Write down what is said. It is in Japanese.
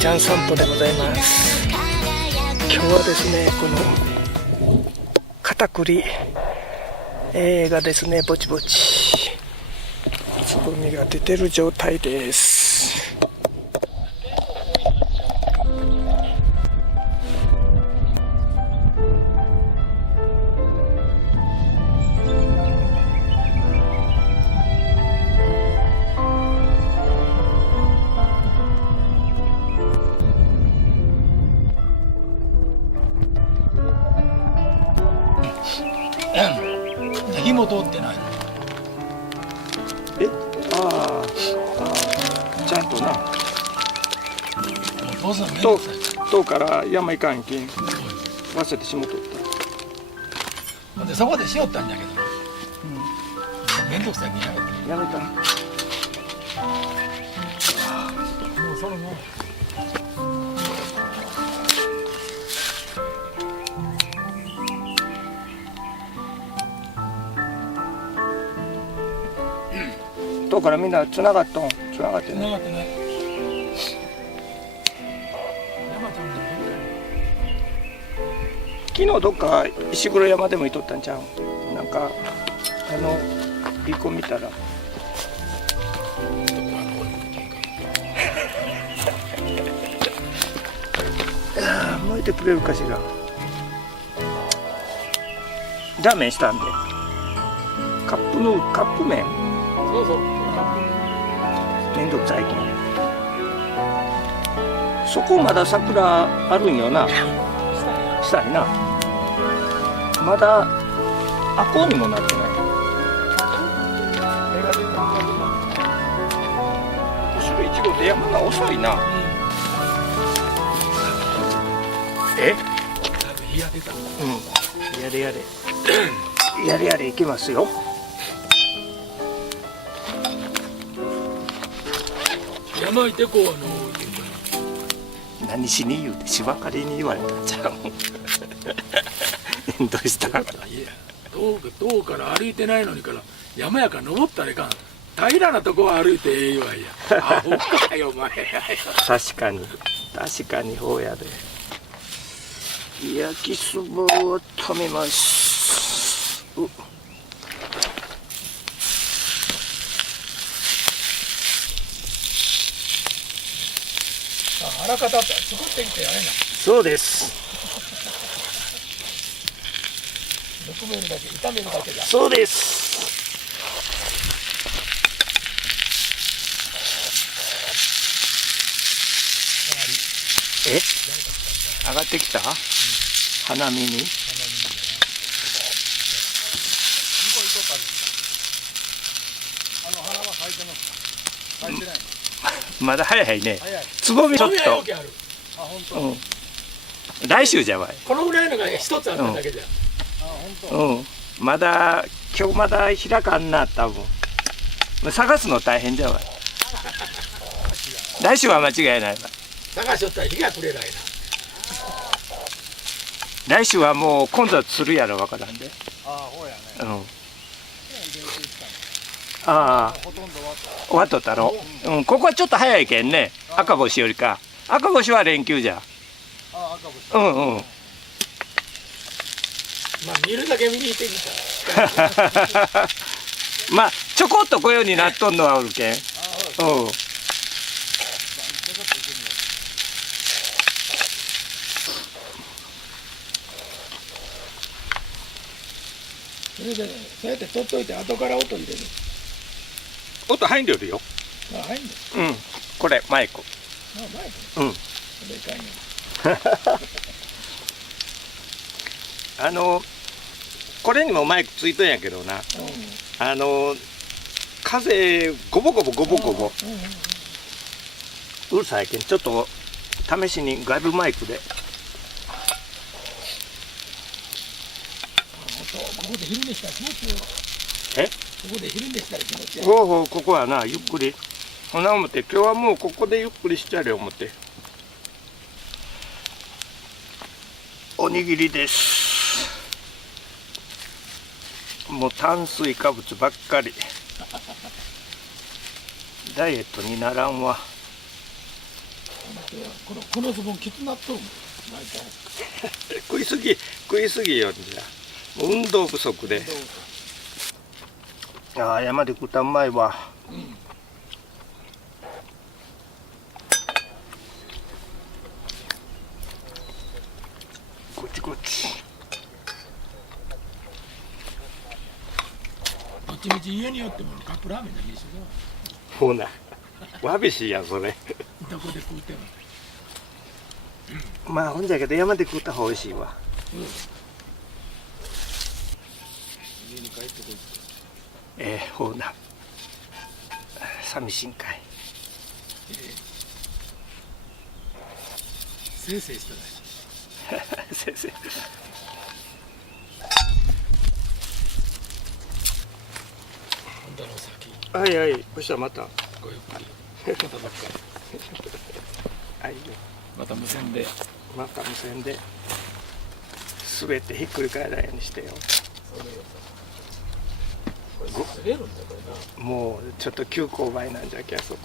ちゃん散歩でございます。今日はですね、この片栗がですね、ぼちぼちつぼみが出てる状態です。火も通ってない。ちゃんとな。父さん遠から山行かんけん忘れてしもとった。でそこでしよったんだけどな。めんどくさいにやめた。もうそのまま。遠からみんなつながってない。繋がってない。山ちゃん昨日どっか石黒山でもいとったんちゃう。なんかリコ見たら燃えてくれるかしら。ラーメンしたんでカップ麺。そうそう。めんどくさいけん。そこまだ桜あるんよな。下にな。まだあこうにもなってない。後ろいちごって山が遅いな。火が出た。やれやれいきますよ。山行ってこう何しに言うて芝刈りに言われたんちゃう。どうした。いや遠から歩いてないのにから山やから登ったらいかん。平らなとこは歩いてええわいや。アホかよお前。確かにほうやで。焼きそばを食べます。あらかた作ってきてやれな。そうです。ぬくめるだけ、炒めるだけだ。そうです。上がってきた。花見に。花は咲いてますか。咲いてない。まだ早いね。つぼみちょっと。来週じゃわい。このぐらいのが一つあっただけじゃ。まだ今日まだ開かんな多分。探すの大変じゃわい。来週は間違いないわ。探しとったら日が暮れないな。来週はもう混雑するやろわからんで。ほうやね。終わっとったろ。ここはちょっと早いけんね。赤星よりか。赤星は連休じゃ。赤星。まあ見るだけ見に行ってきた。まあちょこっとこういうようになっとんのはおるけん。それでそうやって取っといて後から音入れる。音入んでるよ。入んの。これマイク。マイク。それいかんよ。これにもマイクついとんやけどな。風ゴボゴボ。うるさいけんちょっと試しに外部マイクで。ここで昼寝したら気持ちよ。ここで昼寝したら気持ちよ。ここはなゆっくり。ほな思って今日はもうここでゆっくりしちゃれ思って。おにぎりです。もう炭水化物ばっかり。ダイエットにならんわ。いやこのズボンきつなっとるもん毎回。食いすぎよじゃあ。運動不足で。ああ、山で食ったらうまいわ。こっちこっち。どっちみち家によってもカップラーメンだけ一緒だわ。ほな、わびしいやんそれ。どこで食うても。まあほんじゃけど山で食った方が美味しいわ。家に帰ってこい。ほな。寂しいんかい。せいせいしたらしい。先生。あんたの先。はいはい、そしたらまた。ごゆっくり。またばっかはい、り。また無線で。また無線で。すべてひっくり返らないようにしてよ。それよ。これ擦れるんだこれな。もうちょっと急勾配なんじゃけあそこ。